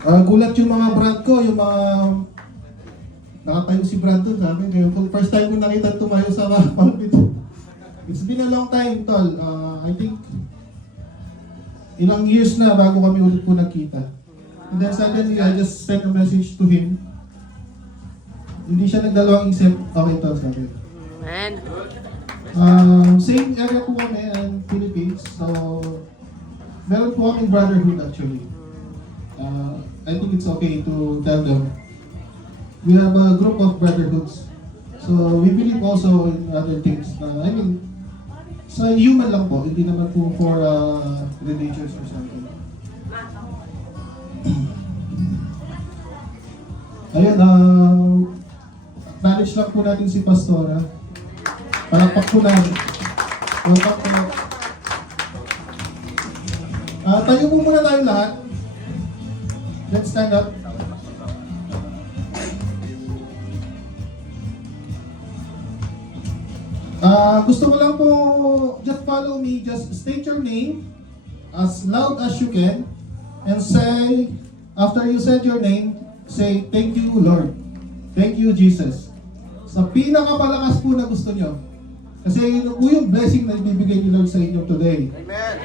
Gulat yung mga brand ko, yung mga nakatayo si Brad doon, sabi ngayon, first time ko nakita tumayo sa pulpit. It's been a long time, tol. I think ilang years na bago kami ulit po nagkita. And then suddenly, I just sent a message to him. Hindi siya nagdalawang isip, okay tol, sabi. Amen. Same area po kami in Philippines, so meron po kaming brotherhood actually. I think it's okay to tell them. We have a group of brotherhoods. So we believe also in other things. I mean, sa human lang po, hindi naman po for religious or something. Ayun, manage lang po natin si Pastora. Palakpak po natin. Palakpak po natin. Tayo po muna tayo lahat. Let's stand up. Gusto ko lang po, just follow me, just state your name as loud as you can and say, after you said your name, say, thank you Lord, thank you Jesus. Sa pinakapalakas po na gusto nyo. Kasi yun po yung blessing na ibibigay ni Lord sa inyo today. Amen.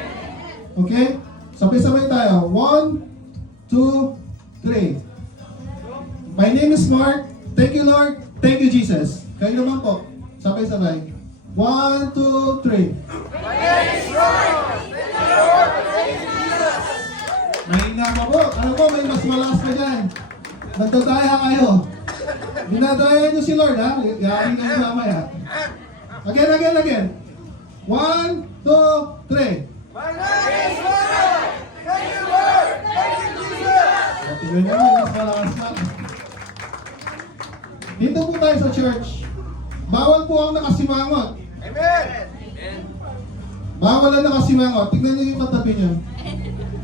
Okay? Sabay-sabay tayo. 1, 2, 3. My name is Mark. Thank you Lord, thank you Jesus. Kayo naman po. Sabay-sabay. 1, 2, 3. My name is Lord. Thank you, Lord. Thank you, Jesus. Mahina pa po. Alam ko, may mas malakas pa dyan. Nagdadaya kayo. Dinadaya nyo si Lord, ha? Yakin kayo mamaya. Again. 1, 2, 3. My name is Lord. Thank you, Lord. Thank you, Jesus. Tingnan nyo, may mas malakas pa. Dito po tayo sa church. Bawal po ang nakasimangot. Amen. Bawal ang nakasimangot. Tignan nyo yung katabi nyo.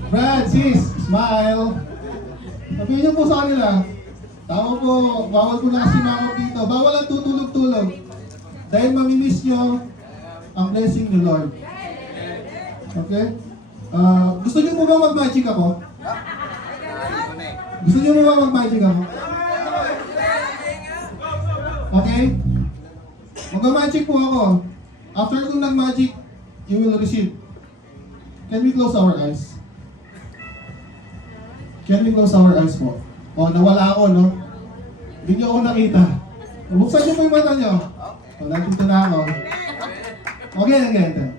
Brad, sis, smile. Sabihin nyo po sa kanila, tama po, bawal po nakasimangot dito. Bawal ang tutulog-tulog. Dahil mamimiss nyo ang blessing ni Lord. Okay? Gusto nyo po ba mag-magic ako? Gusto nyo po ba mag-magic ako? Okay? Mag-magic po ako. After kong nag-magic, you will receive. Can we close our eyes? Can we close our eyes po? Nawala ako, no? Hindi niyo ako nakita. Buksan niyo po yung mata niyo. Nandito na ako. Again.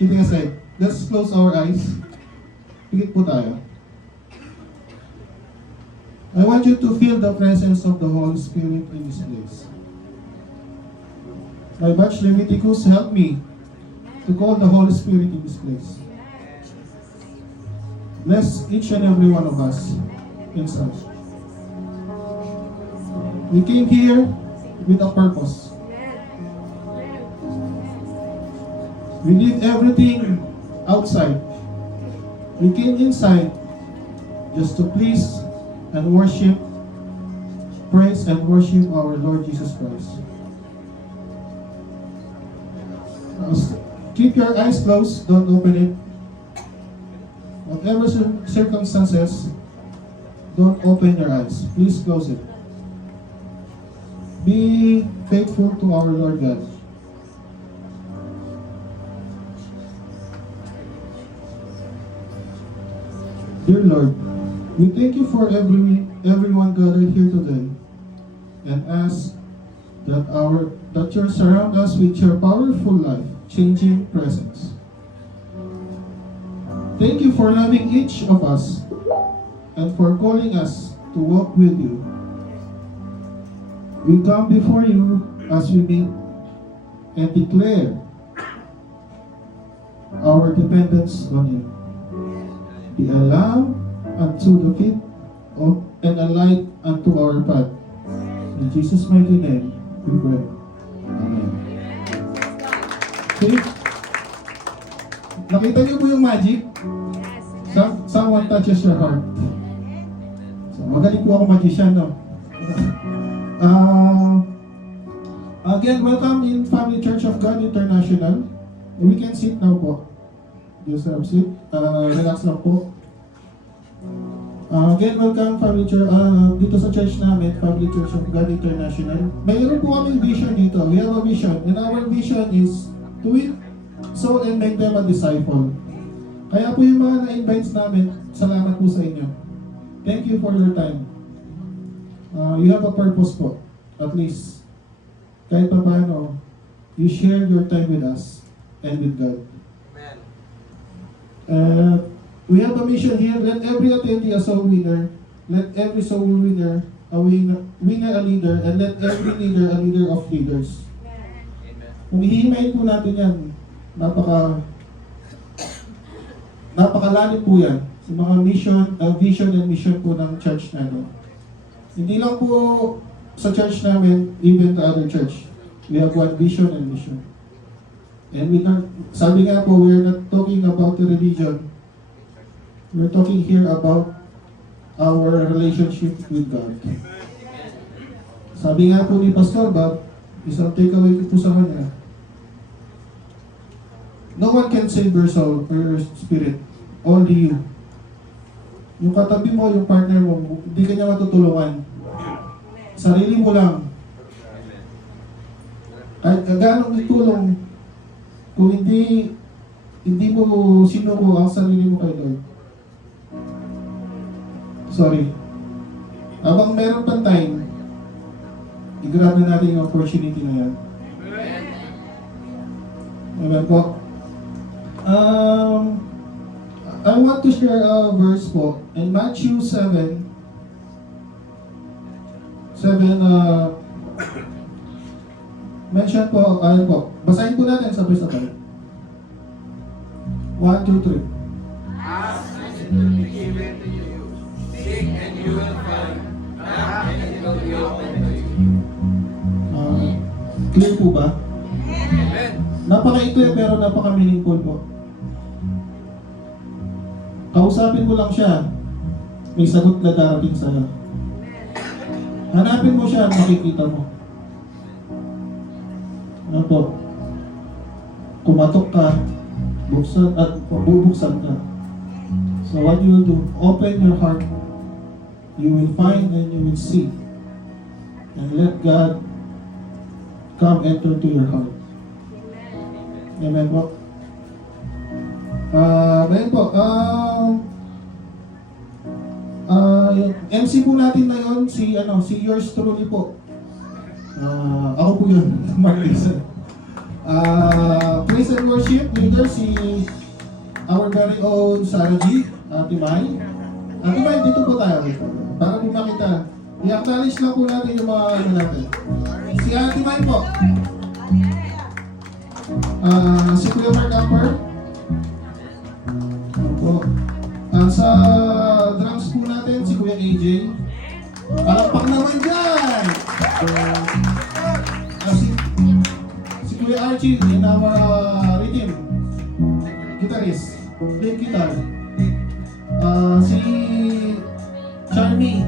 Keeping aside. Let's close our eyes. Pikit po tayo. I want you to feel the presence of the Holy Spirit in this place. My batch Leviticus, help me to call the Holy Spirit in this place. Bless each and every one of us inside. We came here with a purpose. We leave everything outside. We came inside just to please and worship, praise and worship our Lord Jesus Christ. Keep your eyes closed, don't open it. Whatever circumstances, don't open your eyes. Please close it. Be faithful to our Lord God. Dear Lord, we thank you for everyone gathered here today and ask that you surround us with your powerful life changing presence. Thank you for loving each of us and for calling us to walk with you. We come before you as we meet and declare our dependence on you. Be a lamp unto the feet and a light unto our path. In Jesus' mighty name, we pray. Amen. Okay? Nakita niyo po yung magic? Someone touches your heart. So, magaling po ako magician, no? Again, welcome in Family Church of God International. We can sit now po. Just have seat. Relax lang po. Again, welcome Family Church, dito sa church namin, Family Church of God International. Mayroon po kaming vision dito. We have a vision. And our vision is to win soul and make them a disciple. Kaya po yung mga na-invites namin, salamat po sa inyo. Thank you for your time. You have a purpose po. At least, kahit pa paano, you share your time with us and with God. We have a mission here. Let every attendee a soul winner. Let every soul winner a winner a leader. And let every leader a leader of leaders. Kung ihimayin po natin yan, napakalalim po yan sa mga vision and mission po ng church natin. Hindi lang po sa church namin, even the other church. We have one vision and mission. And sabi nga po, we're not talking about the religion. We're talking here about our relationship with God. Sabi nga po ni Pastor Bob, isang takeaway ko po sa kanya, no one can save your soul or your spirit, only you. Yung katabi mo, yung partner mo, hindi ka niya matutulungan. Sarili mo lang. Kahit gaano itulong, kung hindi mo sinuko ang sarili mo kay Lord. Sorry. Habang meron pang time, i-grab na natin yung opportunity na yan. Amen po. I want to share a verse po. In Matthew 7, mention po, ayun po. Basahin po natin sabay-sabay. 1, 2, 3. Ask and it will be given to you. Seek and you will find. Knock and it will be opened to you. Clear po ba? Amen. Napaka-ito pero napaka-meaningful po. Kausapin mo lang siya, may sagot na darating sa'yo. Hanapin mo siya, makikita mo. Ano po? Kumatok ka, buksan at bubuksan ka. So what you will do, open your heart. You will find and you will see. And let God come enter to your heart. Amen po. Ngayon po, yung MC po natin ngayon, si yours truly po. Ako po yun, Mark Lisa. Praise and worship leader, si our very own Sarah G, Ate Mai. Ate Mai, dito po tayo. Para po makita. I-acknowledge lang po natin yung mga natin. Si Ate Mai po. Si Kuya Mark Upper. Po. Sa drums po natin, si Kuya AJ. Palakpak naman dyan! Si Kuya Archie in our rhythm. Guitarist. Lead guitar. Si Charmy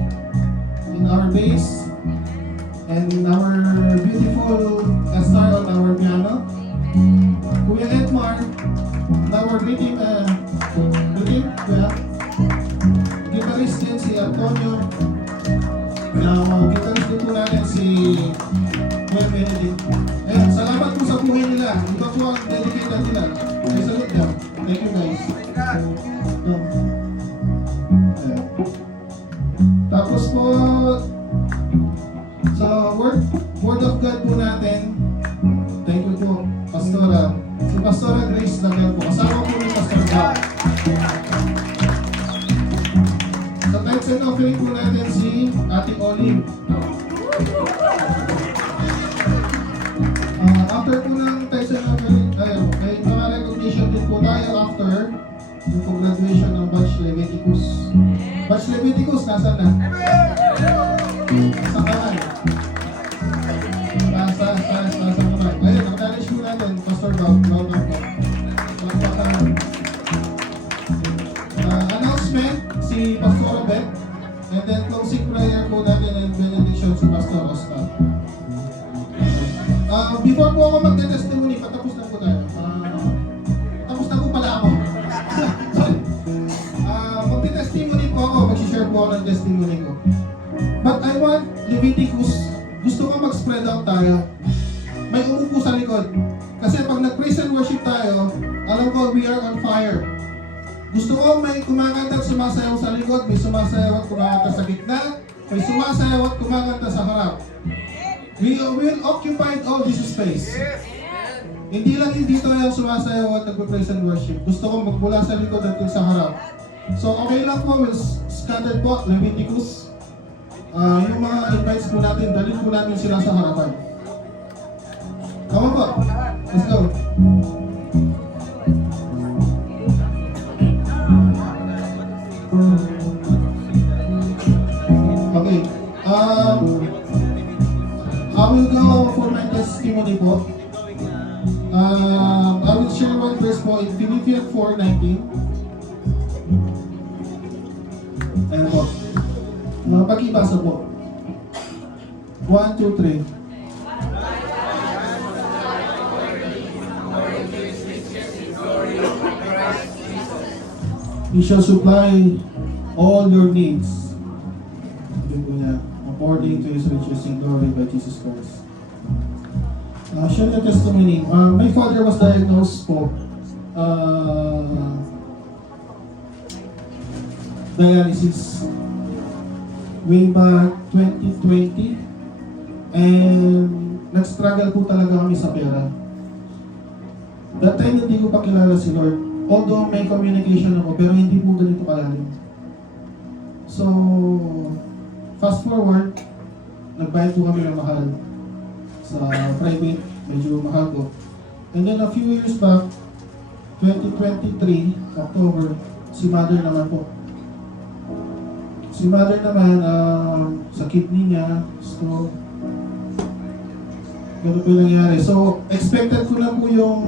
in our bass. And our beautiful star on our piano. Kuya Edmar in our rhythm. Yeah. Guitarist din si Antonio. Guitarist din po natin si Kuya Benedict. Ayun, salamat po sa buhay nila. Ito po ang dedicated nila. Ay, salute them. Thank you guys. Tapos po, sa Word of God po natin, thank you po, Pastora. Si Pastora Grace Lagal po. Kasama po ni Pastor God. Sa tithes and offering po natin si Ate Olive. After po ng tithes and offering, may mga recognition din po tayo after yung graduation ng Batch Leviticus. Batch Leviticus, nasaan na? Sa kanan. Sa kanan. Ayun, acknowledge po natin, Pastor Bob. Welcome po. Announcement, si Pastor Beth. And then closing prayer po natin and benediction si Pastor Oscar. Before po ako magte-testimony, patapos na po tayo. Tapos na po pala ako. Sorry. Magte-testimony po ako. mag-share po ako ng testimony ko. But I want Leviticus, gusto ko mag-spread out tayo. May umupo sa likod. Kasi pag nag-praise and worship tayo, alam ko we are on fire. Gusto ko may kumakanta at sumasayaw sa likod, may sumasayaw at kumakanta sa gitna, may sumasayaw at kumakanta sa harap. We will occupy all this space. Hindi lang hindi tayo sumasayaw at nag-praise and worship. Gusto ko magmula sa likod at sa harap. So okay lang po, we'll scatter po, Leviticus. Yung mga invites po natin, dalhin po namin sila sa harapan. Come on po, let's go. Okay, I will go for my testimony po. I will share one verse po in Philippians 4:19. Ayan po. Pag-ibasa po. 1, 2, 3. He shall supply all your needs. Sabi po niya, according to His riches in glory by Jesus Christ. Share the testimony. My father was diagnosed po dialysis way back 2020 and nag-struggle po talaga kami sa pera. That time hindi ko pa kilala si Lord, although may communication ako pero hindi po ganito kalalim. So fast forward, nagbayad po kami ng mahal sa private, medyo mahal po. And then a few years back, 2023 October, si mother naman po. Si mother naman, sa kidney niya, stroke. Ganun po yung nangyari. So, expected ko na po yung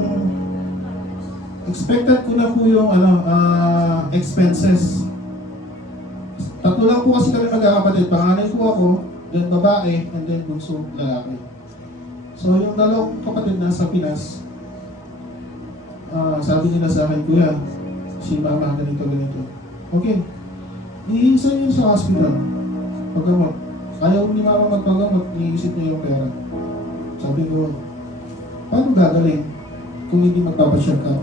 expenses. Tatlo lang po kasi kami magkakapatid. Panganay po ako, then babae, and then bunso lalaki. So, yung dalawang kapatid nasa Pinas, sabi nila sa akin, Kuya, si mama ganito. Okay. Iisa yun sa hospital. Paggamot. Ayaw ni mama magpagamot, iisip niya yung pera. Sabi ko, paano gagaling kung hindi magpapasyag ka?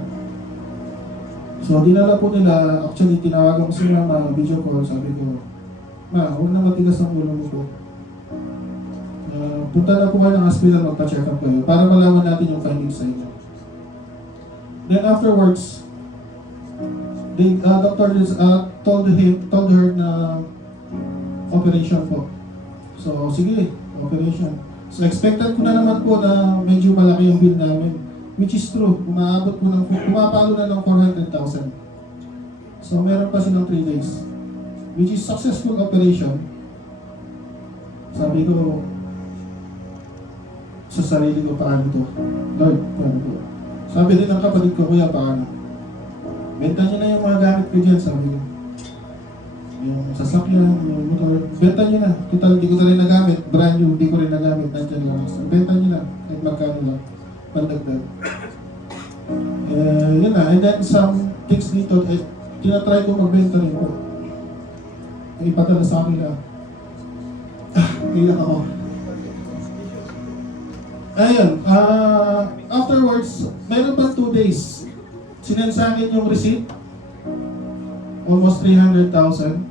So, dinala po nila, actually, tinawagan ko si mama, video call, sabi ko, Ma, huwag na matigas ang ulo mo po. Punta na po kayo ng hospital, magpa-check up kayo, para malaman natin yung findings sa inyo. Then afterwards, the doctor told her na operation po. So, sige, operation. So, expected ko na naman po na medyo malaki yung bill namin. Which is true, pumapalo na ng 400,000. So, meron pa silang 3 days. Which is successful operation. Sabi ko, sa sarili ko, paano to? Lord, paano to? Sabi din ng kapatid ko, Kuya, paano? Benta niyo na yung mga gamit ko dyan, sabi ko. Yung sasakyan, yung motor, benta niyo na. Total, hindi ko na rin nagamit. Brand new, hindi ko rin nagamit. Nandiyan lang. So, benta niyo na. Kahit magkano lang. Pandagdag. Yun na. And then some things dito, tinatry ko magbenta rin po. Ipadala sa akin na. Iyak ako. Ayun. Afterwards, meron pa 2 days. Sinend sa akin yung receipt. Almost 300,000.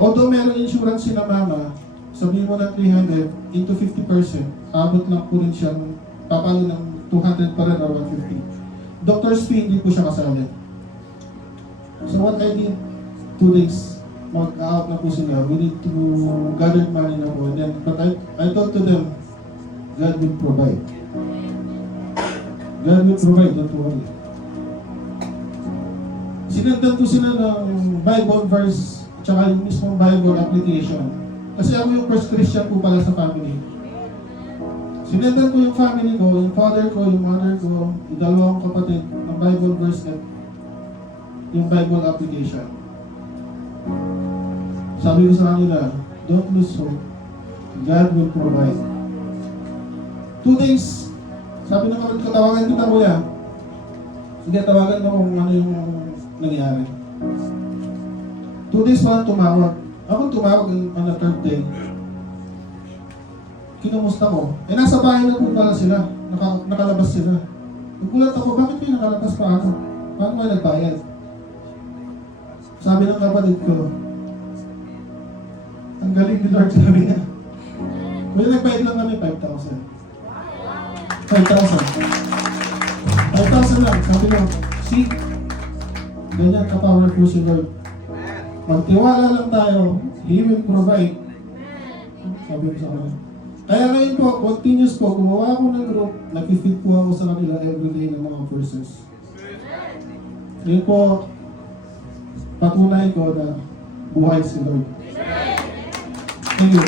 Although meron insurance si na mama, sabihin mo ng 300 into 50%, abot lang po rin siya, papalo ng 200 pa rin or 150. Doctor's fee, hindi po siya kasali. So what I did, 2 days, mag-out na po sila. We need to gather money na po. And then, but I told to them, God will provide. God will provide, don't worry. Sinendan ko sila ng Bible verse tsaka yung mismong Bible application. Kasi ako yung first Christian po pala sa family. Sinendan ko yung family ko, yung father ko, yung mother ko, yung dalawang kapatid, ng Bible verse at yung Bible application. Sabi ko sa kanila, don't lose hope. God will provide. 2 days. Sabi ng kapatid ko, tawagan kita, Kuya. Sige, tawagan mo kung ano yung nangyari. 2 days pa tumawag. Ako tumawag on the third day. Kinumusta ko. Eh, nasa bahay na po pala sila. Nakalabas sila. Nagulat ako, bakit kayo nakalabas pa ako? Paano kayo nagbayad? Sabi ng kapatid ko, ang galing ni Lord, sabi niya. Kaya nagbayad lang kami 5,000. 5,000 lang. Sabi ko, see, ganyan ka-powerful si Lord. Magtiwala lang tayo, He will provide. Sabi ko sa kanila. Kaya ngayon po, continuous po, gumawa ako ng group, nakifit po ako sa kanila everyday ng mga verses. Ngayon po, patunay ko na buhay si Lord. Thank you.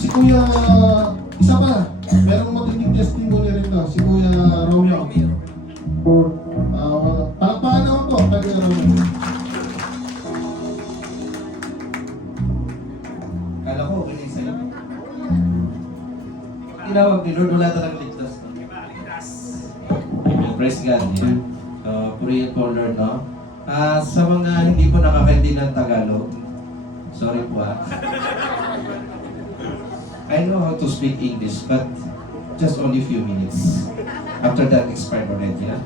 Si Kuya, isa pa, merong matinding testimony rin to, si Kuya Romeo. Palakpakan naman po, Kuya Romeo. Kala ko, okay na sa'yo. Tinawag ni Lord, wala talagang ligtas. Praise God. Yeah. Purihin po, Lord, no? Sa mga hindi po nakakaintindi ng Tagalog, sorry po I know how to speak English, but just only few minutes. After that, expired already. Yeah?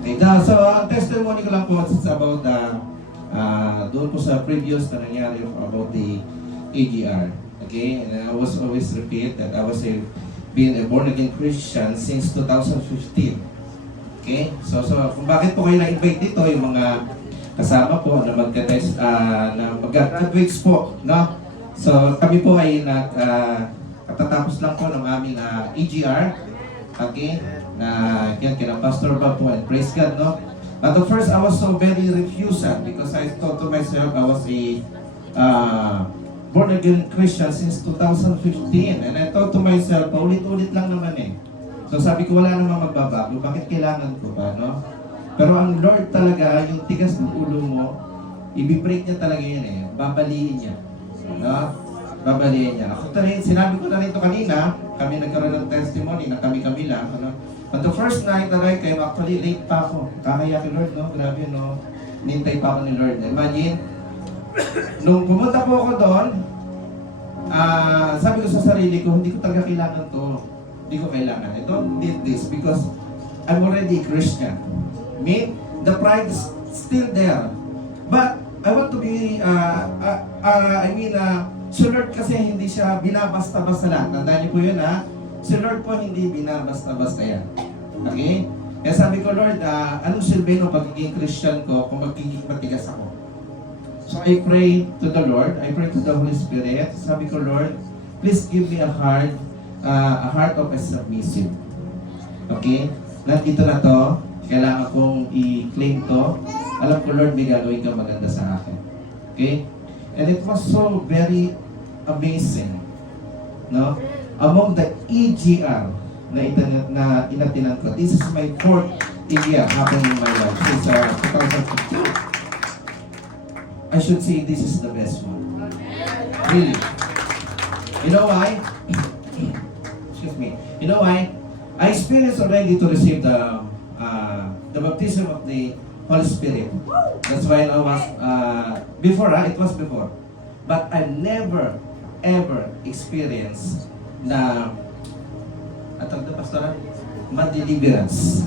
Okay, so testimony ko lang po is about doon po sa previous na nangyari about the AGR. Okay, and I was always repeat that I was being a born again Christian since 2015. Okay, so kung bakit po kayo na-invite dito, yung mga kasama po na magka-test, na mag-graduates po, no? So kami po ay katatapos lang po ng aming AGR. Okay, na yan kina Pastor Bob po, and praise God, no? But at first I was so very refusal because I thought to myself I was a born again Christian since 2015, and I thought to myself, paulit-ulit lang naman eh. So sabi ko, wala namang magbabago, bakit kailangan ko ba, no? Pero ang Lord talaga, yung tigas ng ulo mo, i-break niya talaga yun eh, babaliin niya. No? Babaliin niya. Ako rin, sinabi ko na rin ito kanina, kami nagkaroon ng testimony na kami-kami lang, ano? But the first night that I came, actually late pa ako. Kakaya kay Lord, no? Grabe, no? Nintay pa ako ni Lord. Imagine, nung pumunta po ako doon, sabi ko sa sarili ko, hindi ko talaga kailangan to. Hindi ko kailangan. I don't need this because I'm already a Christian. The pride is still there. But I want to be, si Lord kasi hindi siya binabasta-basta lang. Tandaan niyo po yun, ha? Si Lord po hindi binabasta-basta yan. Okay? Kaya sabi ko, Lord, anong silbi ng pagiging Christian ko kung magiging matigas ako? So I pray to the Lord, I pray to the Holy Spirit. Sabi ko, Lord, please give me a heart of a submissive. Okay? Nandito na to, kailangan kong i-claim to. Alam ko, Lord, may gagawin ka maganda sa akin. Okay? And it was so very amazing. No? Among the EGR na inatinan ko, this is my 4th EGR happening in my life since 2015. I should say this is the best one. Really. You know why? Excuse me. You know why? I experienced already to receive the baptism of the Holy Spirit. That's why I was before. It was before, but I never ever experienced na atag na pastora ma-deliverance.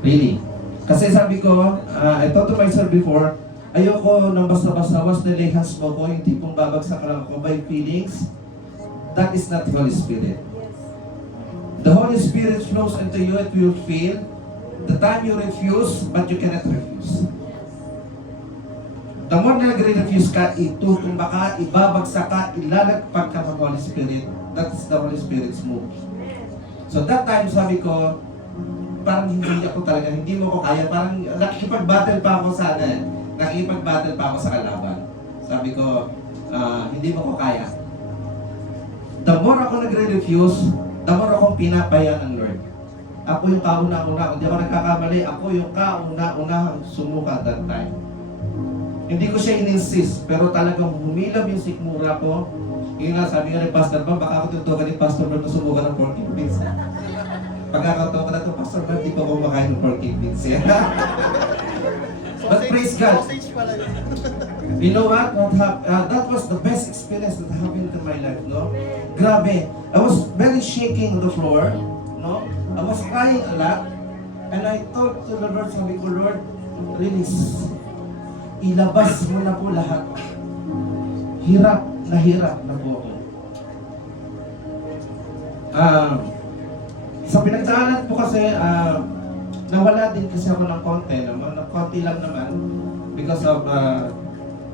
Really. Kasi sabi ko, I thought to myself before, ayoko nang basta-basta was nilihas mo ko, yung tipong babagsak lang ako by feelings. That is not the Holy Spirit. The Holy Spirit flows into you, it will feel. The time you refuse, but you cannot refuse. The more na nagre-refuse ka, itutumba ka, ibabagsak ka, ilalagpag ka ng Holy Spirit. That's the Holy Spirit's move. So that time, sabi ko, parang hindi ako talaga, hindi mo ko kaya. Parang nakikipag-battle pa ako sana eh. Nakikipag-battle pa ako sa kalaban. Sabi ko, hindi mo ko kaya. The more ako nagre-refuse, the more akong pinapaya ng Lord. Ako yung kauna-una, hindi ako nagkakamali, ako yung kauna-una sumuka that time. Hindi ko siya in-insist, pero talagang humilab yung sikmura ko. Yung nga, sabi nga ni Pastor Bob, baka ako tutukan ni Pastor Bob na sumuka ng pork and beans. Pagkakataon ko na ito, Pastor Bob, di pa ako makain ng pork and beans. But praise God. You know what? That was the best experience that happened in my life, no? Grabe. I was very shaking on the floor, no? I was crying a lot. And I told to the Lord, sabi ko, Lord, release. Ilabas mo na po lahat. Hirap na po ako. Sa pinagdaanan po kasi, nawala din kasi ako ng konti lang naman because of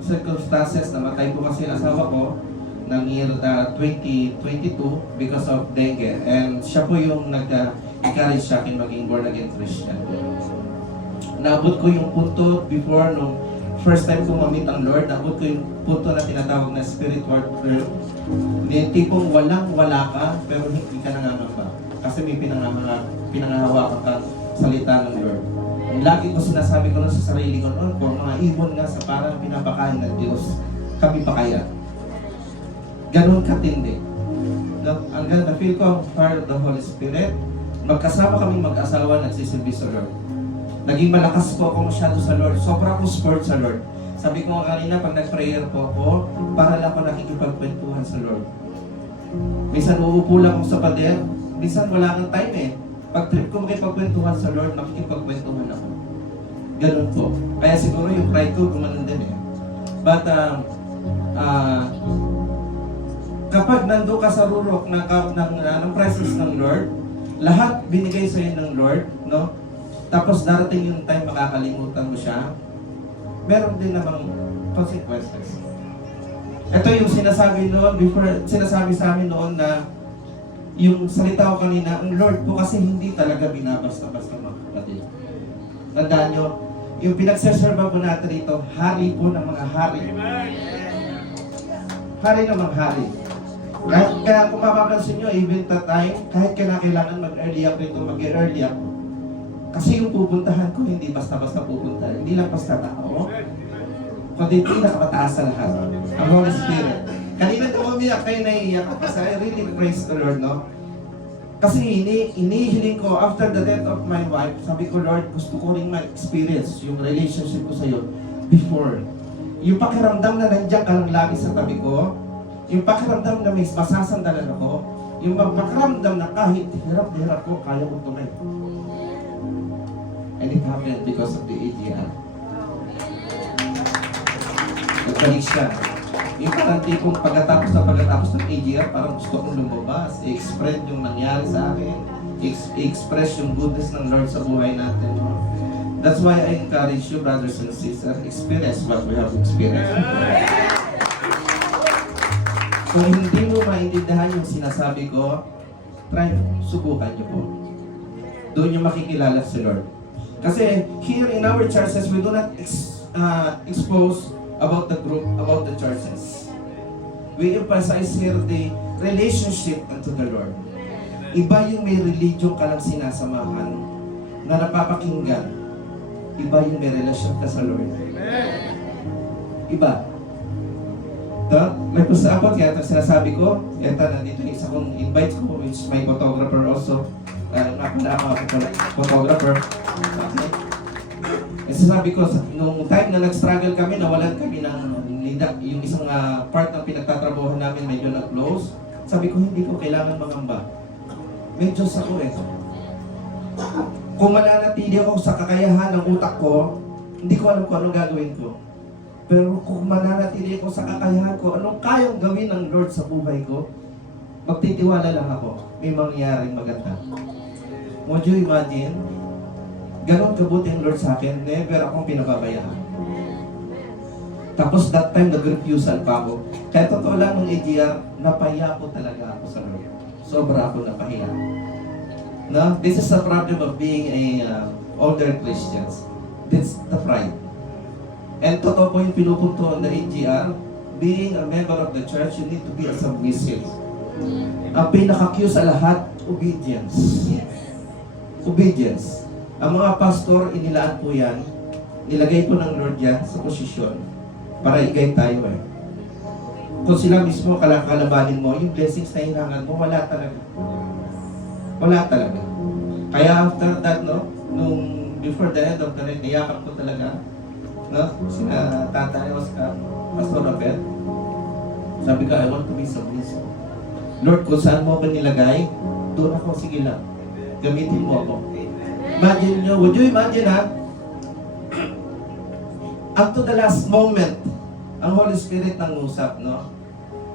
circumstances. Namatay po kasi ang asawa ko ng year 2022 because of dengue, and siya po yung nag-encourage sa akin maging born again Christian. Naabot ko yung punto before nung first time ko ma-meet ang Lord, naabot ko yung punto na tinatawag na spiritual prayer. Yung tipong walang-wala ka pero hindi ka nangangamba kasi may pinangahawakan ka salita ng Lord. Lagi ko sinasabi ko lang sa sarili ko noon, kung mga ibon nga sa parang pinapakain ng Diyos, kami pa kaya. Ganon katindi. Hanggang na-feel ko ang fire of the Holy Spirit, magkasama kaming mag-asawa, nagsisilbi sa Lord. Naging malakas po ako masyado sa Lord. Sobra akong sport sa Lord. Sabi ko nga kanina, pag nag-prayer po ako, para lang ako nakikipagkwentuhan sa Lord. Minsan uupo lang ako sa pader, minsan wala nang time eh. Pag trip ko makipagkwentuhan sa Lord, makikipagkwentuhan ako. Ganun po. Kaya siguro yung pride ko, gumanon din eh. But, kapag nando ka sa rurok ng presence ng Lord, lahat binigay sa iyo ng Lord, no? Tapos darating yung time makakalimutan mo siya, meron din namang consequences. Ito yung sinasabi sa amin noon na yung salita ko kanina, ang Lord po kasi hindi talaga binabasta-basta mga kapatid. Tandaan nyo, yung pinagsaserva po natin rito, hari po ng mga hari. Hari ng mga hari. Kaya kung mapapansin nyo, even that time, kahit kailangan mag-early up rito, mag-early up. Kasi yung pupuntahan ko, hindi basta-basta pupunta. Hindi lang basta tao. Kundi pinakamataas sa lahat. Ang Holy Spirit. Kanina ko umiyak kayo, naiiyak ako kasi I really praise the Lord, no? Kasi inihiling ko, after the death of my wife, sabi ko, Lord, gusto ko rin ma-experience yung relationship ko sa'yo before. Yung pakiramdam na nandiyan ka lang lagi sa tabi ko, yung pakiramdam na may masasandalan ako, yung pakiramdam na kahit hirap na hirap ko, kaya ko tumay. And it happened because of the AGR. Nagbalik siya. Yung parang tipong pagkatapos ng AGR, parang gusto kong lumabas, i-express yung nangyari sa akin, i-express yung goodness ng Lord sa buhay natin. That's why I encourage you, brothers and sisters, experience what we have experienced. Kung hindi mo maintindihan yung sinasabi ko, try, subukan niyo po. Doon yung makikilala si Lord. Kasi here in our churches, we do not expose about the group, about the churches. We emphasize here the relationship unto the Lord. Iba yung may religion ka lang sinasamahan na napapakinggan. Iba yung may relasyon ka sa Lord. Iba. May pasapot, kaya sinasabi ko, eto nandito yung isa kong invite ko, which my photographer also. Nakala ako photographer. Okay. Kasi sabi ko, nung time na nag-struggle kami, nawalan kami ng yung isang part ng pinagtatrabuhan namin medyo na-close. Sabi ko, hindi ko kailangan mangamba. May Diyos ako eh. Kung mananatili ako sa kakayahan ng utak ko, hindi ko alam kung anong gagawin ko. Pero kung mananatili ako sa kakayahan ko, anong kayang gawin ng Lord sa buhay ko, magtitiwala lang ako. May mangyaring maganda. Would you imagine? Ganon kabuti ang Lord sa akin, never akong pinababayaan. Tapos that time, nag-refusal pa ako. Kaya totoo lang ng AGR, napahiya po talaga ako sa Lord. Sobra ako napahiya. No? This is the problem of being a older Christians. That's the pride. And totoo po yung pinupunto ng AGR, being a member of the church, you need to be a submissive. Ang pinaka-cue sa lahat, obedience. Obedience. Ang mga pastor, inilaan po yan, nilagay po ng Lord yan sa posisyon para i-guide tayo eh. Kung sila mismo kalabanin mo, yung blessings na hinangan mo, wala talaga. Wala talaga. Kaya after that, no, nung before the end of the night, niyakap ko talaga No? Sina Tatay Oscar, Pastor Rapet. Sabi ko, I want to be submissive. Lord, kung saan mo ako nilagay, doon ako, sige lang. Gamitin mo ako. Imagine nyo, would you imagine ha? Up to the last moment, ang Holy Spirit nang usap, no?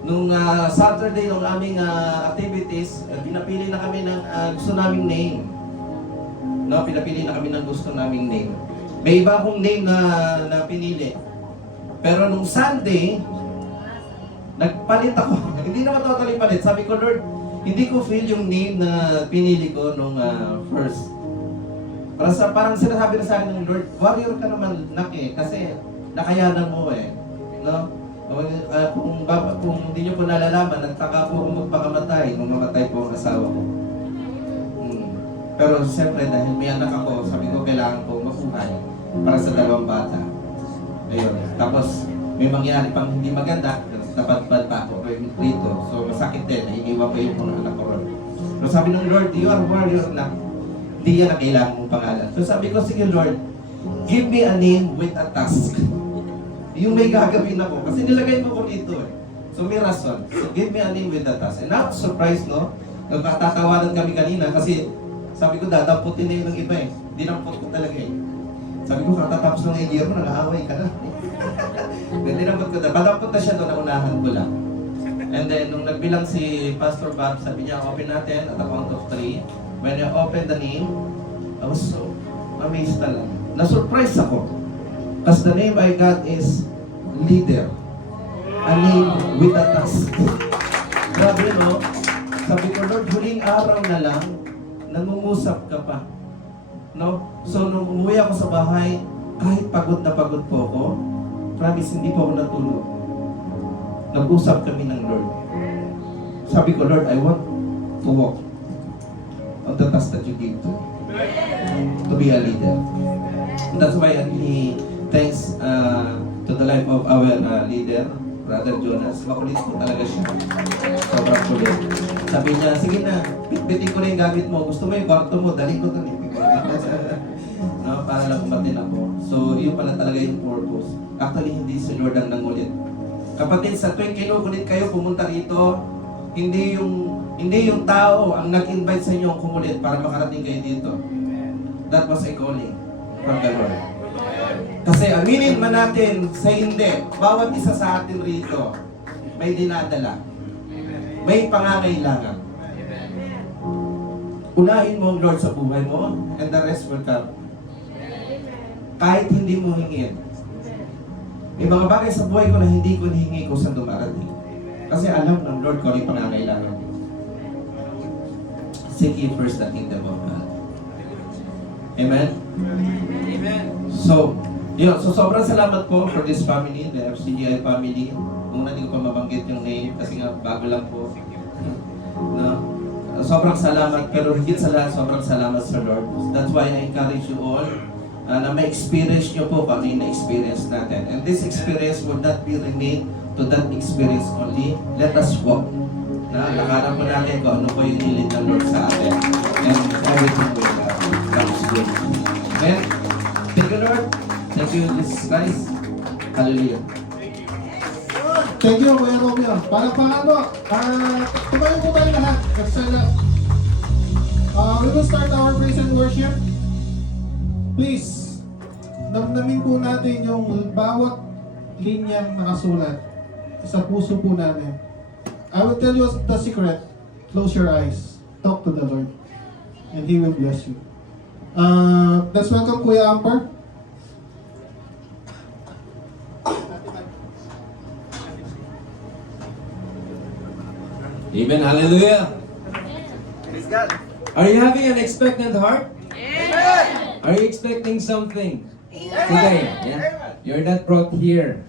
Nung Saturday, nung aming activities, pinapili na kami ng gusto naming name. No, pinapili na kami ng gusto naming name. May iba akong name na pinili. Pero nung Sunday, nagpalit ako. Hindi naman totally palit. Sabi ko, Lord, hindi ko feel yung name na pinili ko nung first. Parang sinasabi na sa akin ng Lord, warrior ka naman, Nak kasi nakayanan mo No? Kung hindi nyo po nalalaman, nagtaka po akong magpakamatay nung namatay po ang asawa ko. Pero siyempre, dahil may anak ako, sabi ko, kailangan ko mabuhay para sa dalawang bata. Ayun. Tapos, may mangyari pang hindi maganda, napadpad pa ako dito. So, masakit din. Naiiwan pa yung mga anak ko ron. So, sabi ng Lord, you are warrior na. Hindi yan ang kailangan mong pangalan. So, sabi ko, sige Lord, give me a name with a task. Yung may gagawin ako. Kasi nilagay mo ko dito So, may rason. So, give me a name with a task. And I'm surprised, no? Nagtatatawanan kami kanina kasi sabi ko, dadamputin na yun ng iba Dinampot ko talaga Sabi ko, katatapos ng year mo, nag-aaway ka na. Dinampot ko na. Padampot na siya doon, naunahan ko lang. And then, nung nagbilang si Pastor Bob, sabi niya, open natin at a count of 3. When I opened the name, I was so amazed talaga. Na-surprise ako. Because the name I got is Leader. A name with a task. Grabe, no? Sabi ko, Lord, huling araw na lang, nangungusap ka pa. No? So, nung umuwi ako sa bahay, kahit pagod na pagod po ako, promise, hindi po ako natulog. Nag-usap kami ng Lord. Sabi ko, Lord, I want to walk on the task that you gave to be a leader. And that's why I really thanks to the life of our leader, Brother Jonas. Makulit po talaga siya. Sobrang kulit. Sabi niya, sige na, bitbitin ko na yung gamit mo. Gusto mo yung kwarto mo, dali ko doon. No, para lang umatin ako. So, yun pala talaga yung purpose. Actually, hindi si Lord ang nangulit. Kapatid, sa tuwing kinukulit kayo, pumunta rito, hindi yung tao ang nag-invite sa inyo kumulit para makarating kayo dito. That was a calling from the Lord. Kasi aminin man natin sa hindi, bawat isa sa atin rito, may dinadala. May pangangailangan. Unahin mo ang Lord sa buhay mo, and the rest will come. Kahit hindi mo hingin. May mga bagay sa buhay ko na hindi ko hihingi ko sa dumarating. Kasi alam ng Lord ko rin pangangailangan. Seek ye first the kingdom of God. Amen? Amen. So, yun. So, sobrang salamat po for this family, the FCGI family. Kung hindi ko pa mabanggit yung name, kasi nga bago lang po. No? Sobrang salamat, pero higit sa lahat, sobrang salamat sa Lord. That's why I encourage you all na ma-experience nyo po kung ano yung na-experience natin. And this experience would not be remain to that experience only. Let us walk. Lakaran po natin kung ano po yung nilid ng Lord sa atin. And everything will comes good. Amen? Thank you, Lord. Thank you, Jesus Christ. Hallelujah. Thank you, Kuya Romeo. Para paano, tumayo po tayo lahat. We will start our praise and worship. Please, namnamin po natin yung bawat linyang nakasulat sa puso po natin. I will tell you the secret. Close your eyes. Talk to the Lord. And He will bless you. Let's welcome Kuya Ampar. Amen. Hallelujah. Praise God. Are you having an expectant heart? Amen. Are you expecting something today? Yeah. You're not brought here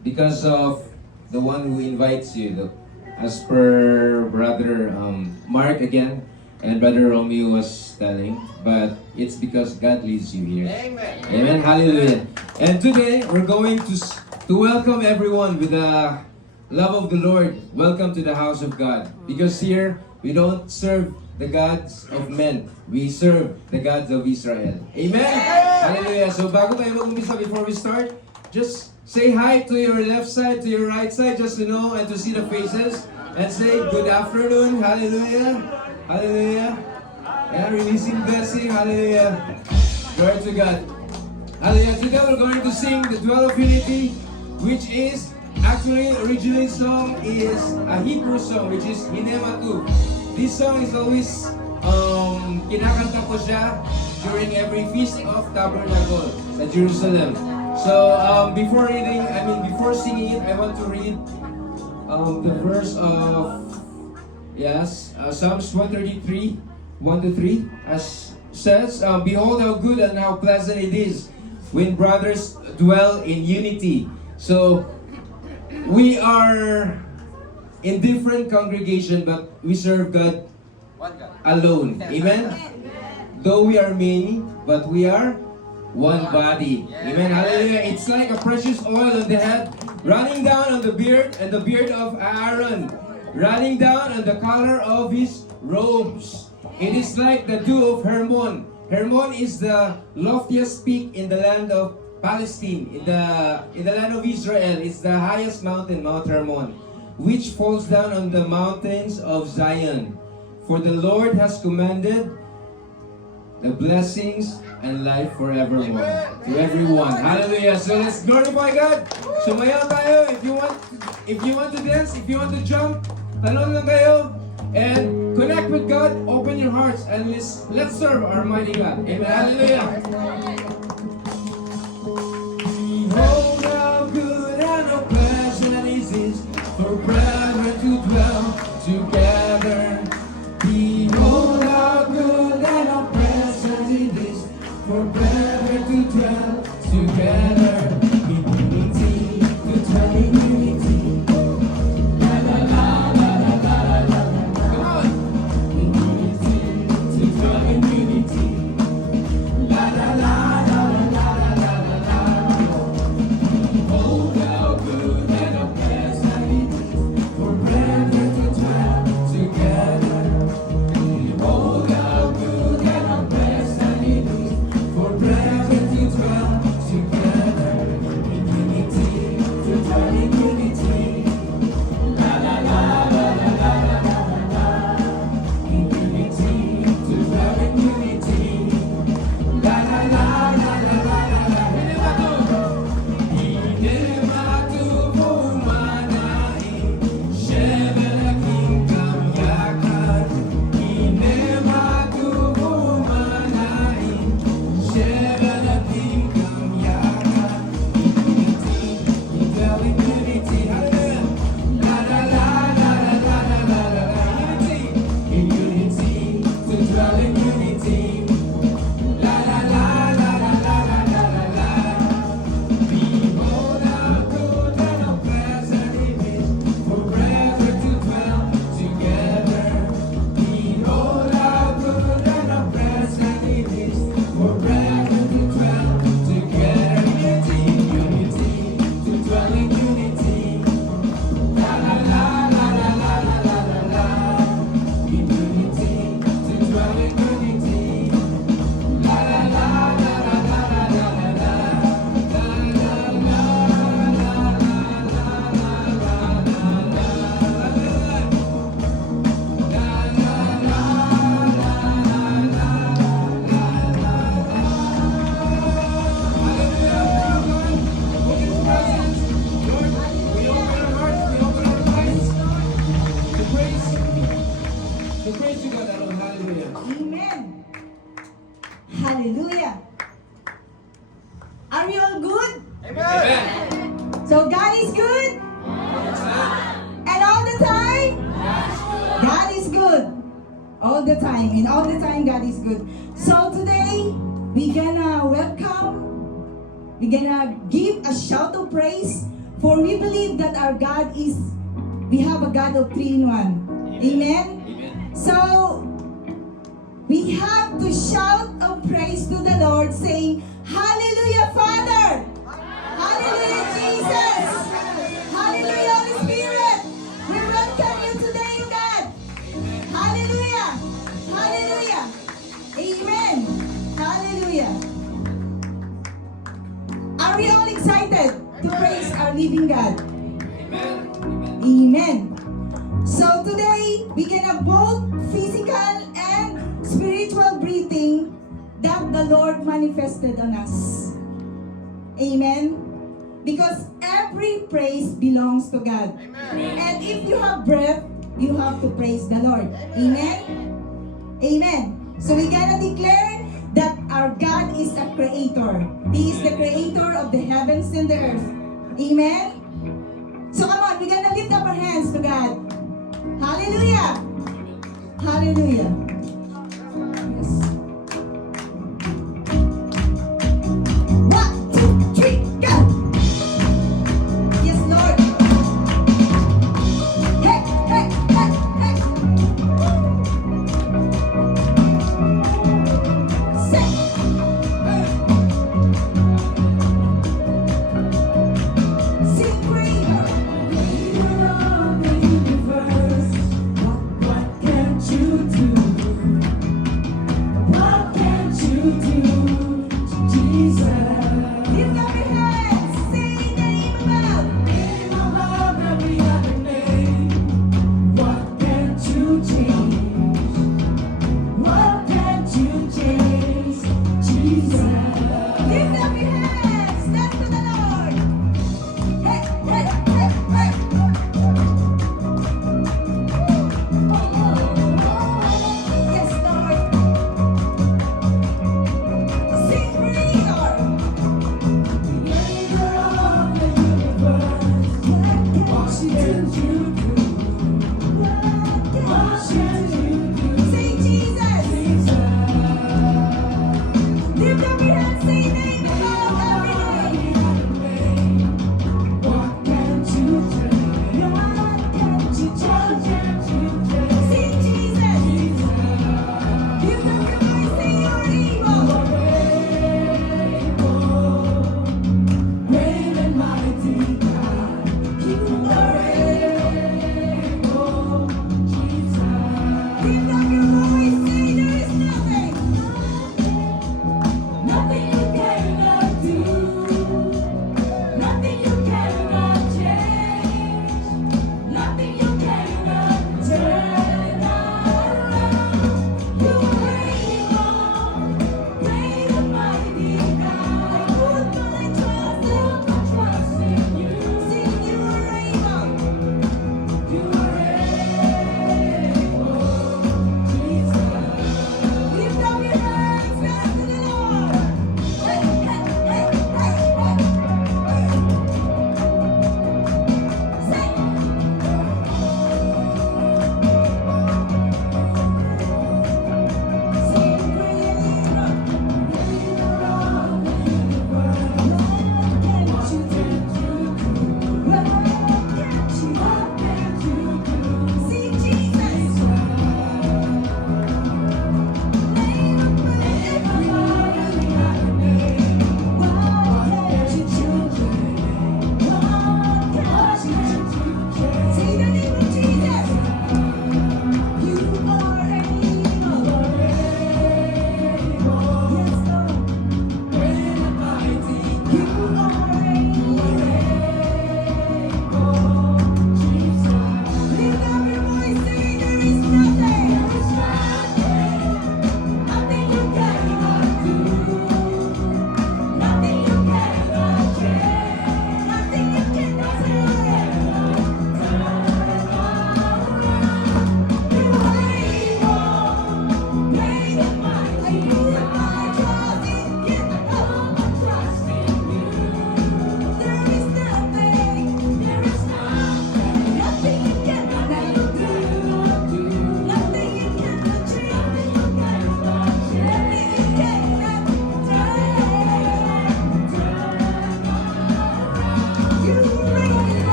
because of the one who invites you. As per Brother Mark again, and Brother Romeo was telling, but it's because God leads you here. Amen. Amen. Hallelujah. And today we're going to welcome everyone with the love of the Lord. Welcome to the house of God. Because here we don't serve the gods of men. We serve the gods of Israel. Amen? Hallelujah. So bago tayo mag-umpisa, before we start, just say hi to your left side, to your right side, just to know and to see the faces. And say, good afternoon. Hallelujah. Hallelujah. Yeah, releasing blessing. Hallelujah. Glory to God. Hallelujah. Today we're going to sing the Dwell of Unity, which is actually originally song is a Hebrew song, which is Hinema 2. This song is always kinakanta ko siya during every Feast of Tabernacle sa Jerusalem. So before singing it, I want to read the verse of Psalms 133, 1-3, as says, "Behold how good and how pleasant it is when brothers dwell in unity." So we are in different congregation, but we serve God alone. Amen? Though we are many, but we are one body. Amen? Hallelujah. It's like a precious oil on the head, running down on the beard, and the beard of Aaron, running down on the collar of his robes. It is like the dew of Hermon. Hermon is the loftiest peak in the land of Palestine, in the land of Israel. It's the highest mountain, Mount Hermon, which falls down on the mountains of Zion. For the Lord has commanded the blessings and life forevermore to everyone. Hallelujah. So let's glorify God. Sumayaw tayo. If you want to dance, if you want to jump, talon lang kayo. And connect with God. Open your hearts and let's serve our mighty God. Amen. Hallelujah. Behold how good and how pleasant it is for brethren to dwell together. Behold how good and how pleasant it is for brethren to dwell together. In unity, to dwell in unity. La la la la la la la la. Come on. In unity, to dwell in unity. La la la la la la la la la. Behold how good and how pleasant it is for brethren to dwell together. Behold how good and how pleasant it is for brethren to dwell together. In unity, to dwell in unity. La la la la la la la la la. In unity, to dwell in unity. La la la la la la la la. Hinematu pumanai, shebeleking kamyakan. Hinematu pumanai, shebeleking kamyakan. Unity, we dwell in unity. Hallelujah. La la la la la la la la la la. Unity, in unity, to dwell in unity. La la la la la la la la la la. Behold how good and how pleasant it is for brethren to dwell together. Behold how good and how pleasant it is for brethren to dwell together. Unity, to dwell in unity. La la la la la la la la la la. In unity, to dwell in unity. La la la la la la la la la la. Praise you, God, alone. Hallelujah. Amen. Hallelujah. Are we all good? Amen. So God is good? And all the time? God is good. All the time. And all the time God is good. So today, we're gonna we're gonna give a shout of praise, for we believe that our God we have a God of 3-in-1. Amen? So, we have to shout of praise to the Lord, saying, Hallelujah, Father! Hallelujah, Jesus! Hallelujah, Holy Spirit! We welcome you today, God! Hallelujah! to praise our living God. Amen. So today, we can have both physical and spiritual breathing that the Lord manifested on us. Amen. Because every praise belongs to God. And if you have breath, you have to praise the Lord. Amen. Amen. So we're gonna declare that our God is a creator. He is the creator of the heavens and the earth. Amen. So come on, we're gonna lift up our hands to God. Hallelujah. Hallelujah. Yes. 1, 2, 3, go. Yes, Lord. Hey, hey, hey, hey. Say. Sing greater. Greater of the universe. What can't you do?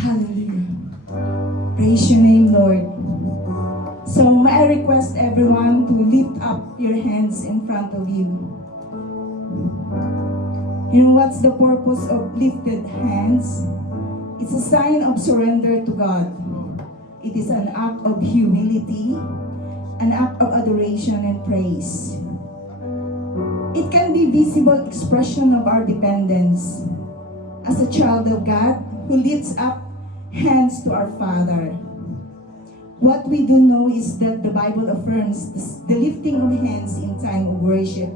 Hallelujah. Praise your name, Lord. So may I request everyone to lift up your hands in front of you. You know what's the purpose of lifted hands? It's a sign of surrender to God. It is an act of humility, an act of adoration and praise. It can be visible expression of our dependence as a child of God who lifts up hands to our Father. What we do know is that the Bible affirms the lifting of hands in time of worship.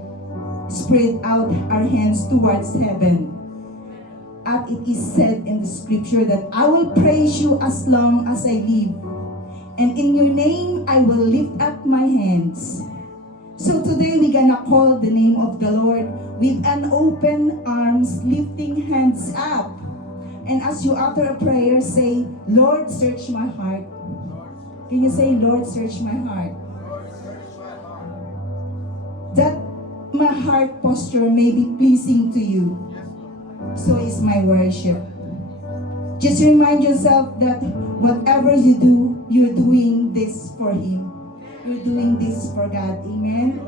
Spread out our hands towards heaven. And it is said in the scripture that I will praise you as long as I live. And in your name I will lift up my hands. So today we're gonna call the name of the Lord with an open arms, lifting hands up. And as you utter a prayer, say, Lord, search my heart. Can you say, Lord, search my heart? That my heart posture may be pleasing to you. So is my worship. Just remind yourself that whatever you do, you're doing this for Him. You're doing this for God. Amen?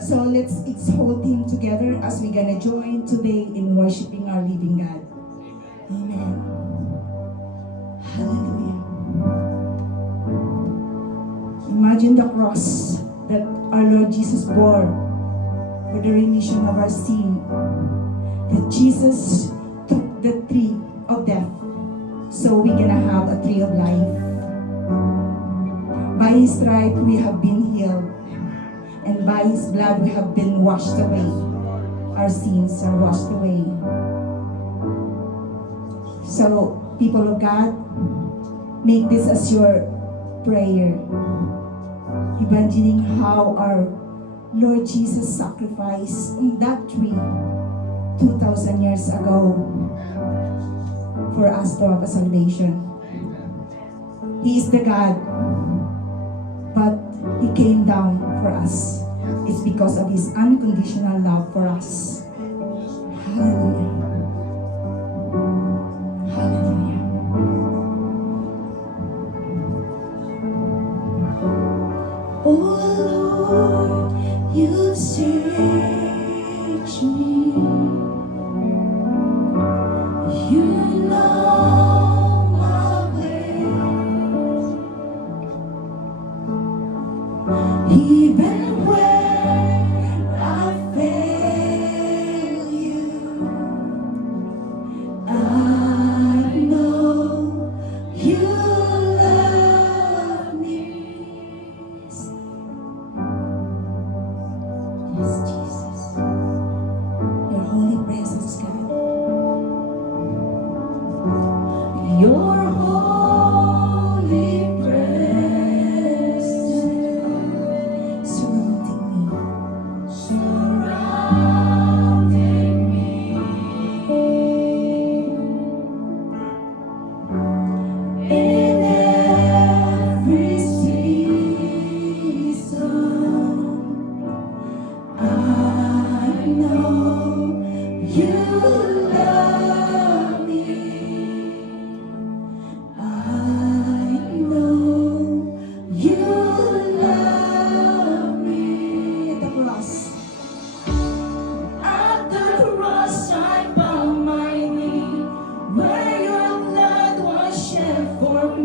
So let's exalt Him together as we're gonna join today in worshiping our living God. Amen. Hallelujah. Imagine the cross that our Lord Jesus bore for the remission of our sin. That Jesus took the tree of death, so we're gonna have a tree of life. By His stripe we have been healed, and by His blood we have been washed away. Our sins are washed away. So, people of God, make this as your prayer, imagining how our Lord Jesus sacrificed on that tree 2,000 years ago for us to have a salvation. He is the God, but He came down for us. It's because of His unconditional love for us. Hallelujah. Hallelujah. Oh Lord, you search me. You know my ways. Even when I fail you, I know you love me. Yes, Jesus. Your holy presence, God. Your holy presence surrounding me. In every season, I know you love me. I know you love me. At the cross. At the cross I bow my knee, where your blood was shed for me.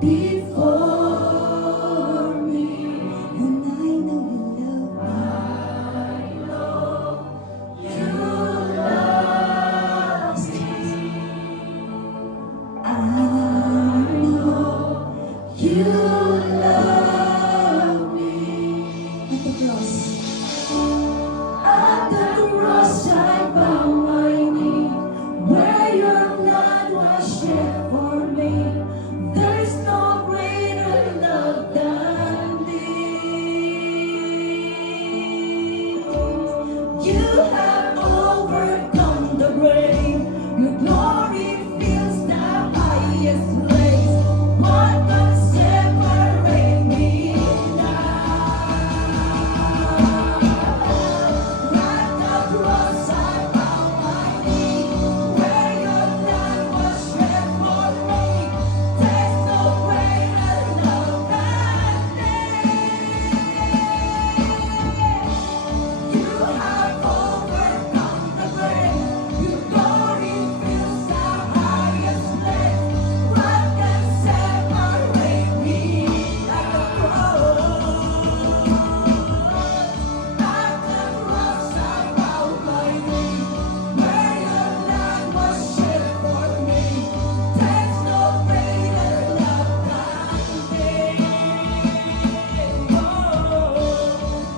before me, and I know you love me. You love me. I know you love me. At the cross I bow my knee, where your blood was shed for me. There's no greater love than this. You have overcome the grave. Your glory fills the highest place. What can separate me now? At the cross I bow my knee, where your blood was shed for me. There's no greater love than this. You have overcome the grave. Your glory fills the highest place. What can separate me? At the cross, I bow my knee, where your blood was shed for me. There's no greater love than this.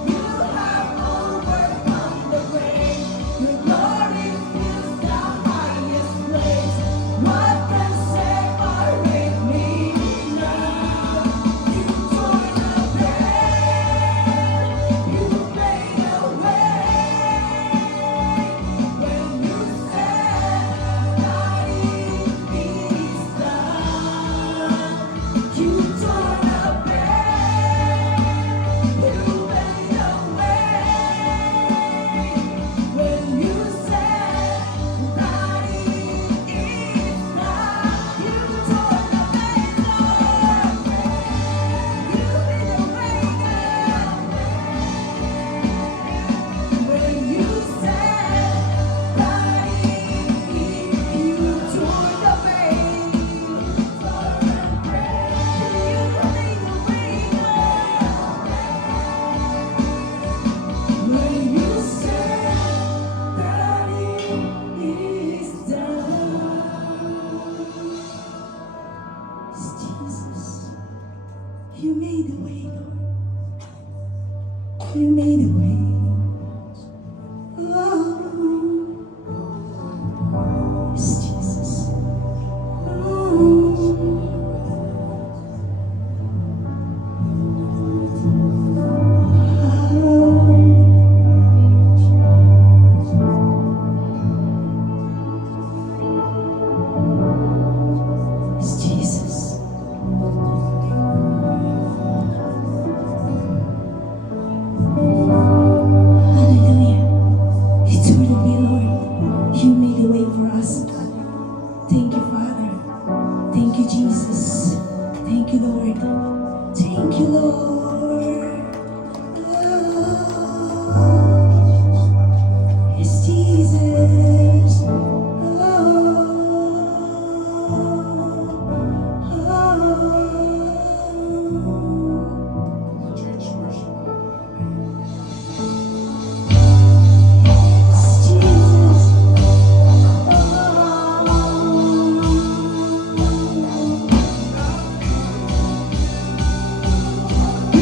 You have overcome the grave. Your glory fills the highest place. What can separate me now? You tore the veil. You made a way. When you said that it is done, you tore the veil. You made a way. When you said that it is done, you tore the veil, Lord. You made a way now. When you said that you tore the veil, you made a way now. When you said that it is done. Jesus, you made a way, Lord. You made a way. Oh, yes, Jesus. Yes, Jesus. Hallelujah. You tore the veil, Lord. You made a way for us. Thank you, Father. Thank you, Jesus. Thank you, Lord. Thank you, Lord. Oh, yes, Jesus. You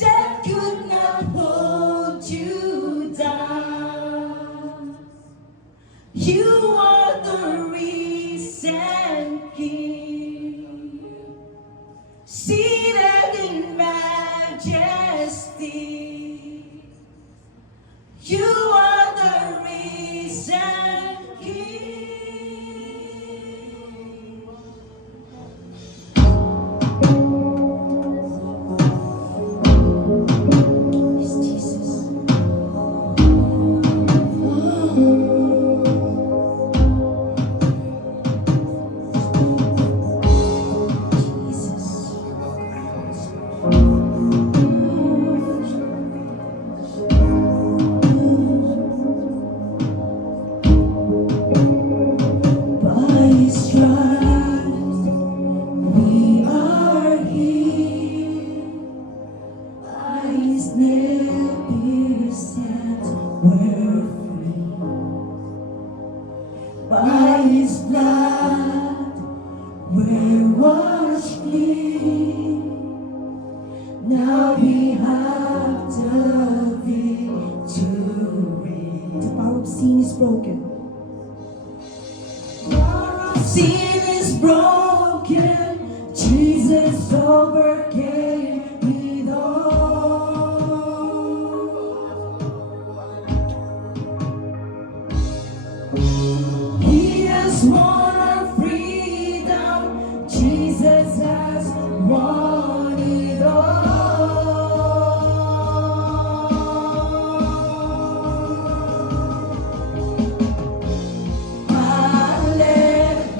that could not hold you down. You are the risen King, seated in majesty. You are the risen King. Yes, Jesus. Jesus. By His stripes we are healed. By His nail-pierced hands we're free. By His blood we're washed clean. Now we have the victory. The power of sin is broken. Sin is broken. Jesus overcame it all. He has won our freedom. Jesus has won it all. Hallelujah.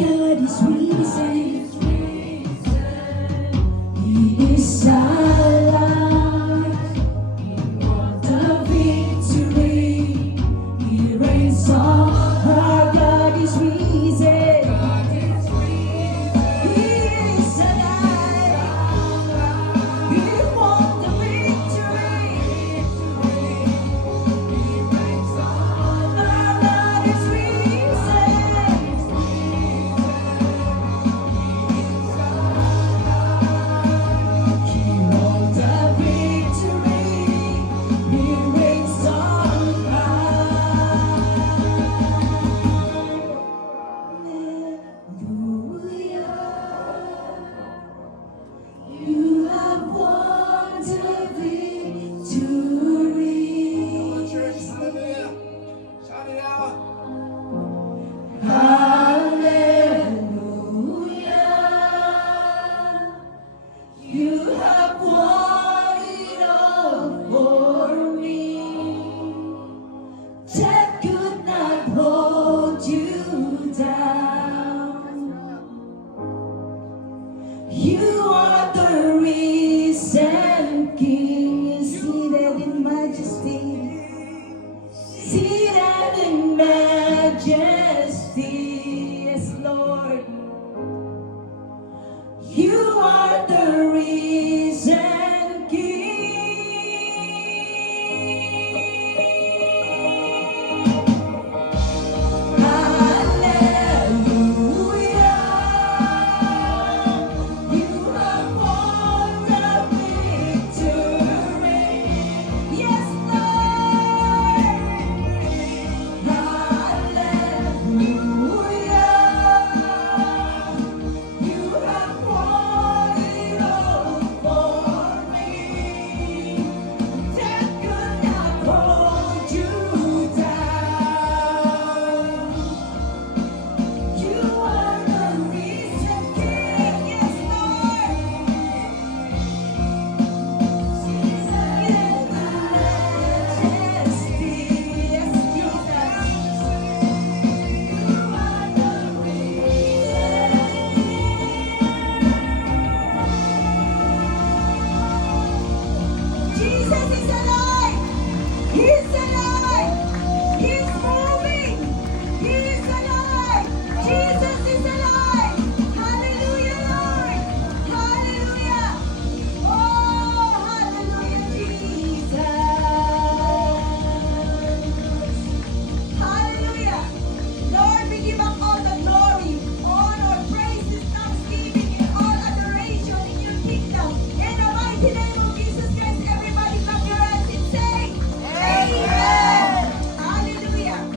God is risen. He is alive. The victory. He reigns on. Our God is risen. He is alive. He won the victory. Our God is risen. He won the victory. He reigns on high. Hallelujah. You have won the victory. Church, hallelujah. Shout it out. Hallelujah. You have won it all for me. Death could not hold you down. You are the risen King, seated in majesty. Seated in majesty, yes, Lord. You are the risen King. Hallelujah. You have won the victory. Yes, Lord. Hallelujah. You have won it all for me. Death could not hold you down. You are the risen King, yes, Lord. Seated in majesty, yes, Jesus. You are the risen. Jesus is alive. He's alive. He's moving. He is alive. Jesus is alive. Hallelujah, Lord. Hallelujah. Oh, hallelujah, Jesus. Hallelujah. Lord, we give up all the glory, honor, praises, thanksgiving, and all adoration in your kingdom. In the mighty name